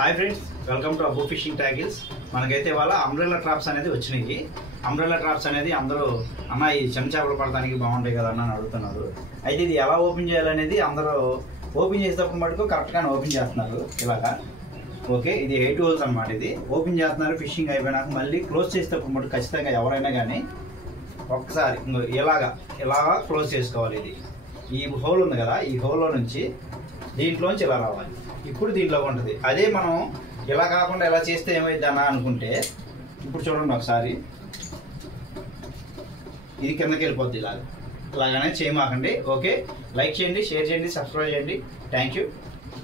Hi friends, welcome to Abbu fishing ట్యాగిల్స్. మనకైతే ఇవాళ umbrella traps అనేది వచ్చినాయి. అంబ్రెల్లా ట్రాప్స్ అనేది అందరూ అన్న ఈ చిన్న చేపలు పడటానికి బాగుంటాయి కదా అని అడుగుతున్నారు. అయితే ఇది ఎలా ఓపెన్ చేయాలనేది అందరూ ఓపెన్ చేసేటప్పుడు మటుకు కరెక్ట్గానే ఓపెన్ చేస్తున్నారు. ఇలాగా ఓకే, ఇది 8 హోల్స్ అనమాట. ఇది ఓపెన్ చేస్తున్నారు. ఫిషింగ్ అయిపోయినాక మళ్ళీ క్లోజ్ చేసేటప్పుడు మటుకు ఖచ్చితంగా ఎవరైనా కానీ ఒక్కసారి ఇలాగా క్లోజ్ చేసుకోవాలి. ఇది ఈ హోల్ ఉంది కదా, ఈ హోల్లో నుంచి దీంట్లోంచి ఇలా రావాలి. ఇప్పుడు దీంట్లో ఉంటుంది. అదే మనం ఇలా కాకుండా ఎలా చేస్తే ఏమైంది అన్న అనుకుంటే, ఇప్పుడు చూడండి ఒకసారి, ఇది కిందకి వెళ్ళిపోద్ది. ఇలాగానే చేయమాకండి. ఓకే, లైక్ చేయండి, షేర్ చేయండి, సబ్స్క్రైబ్ చేయండి. Thank you.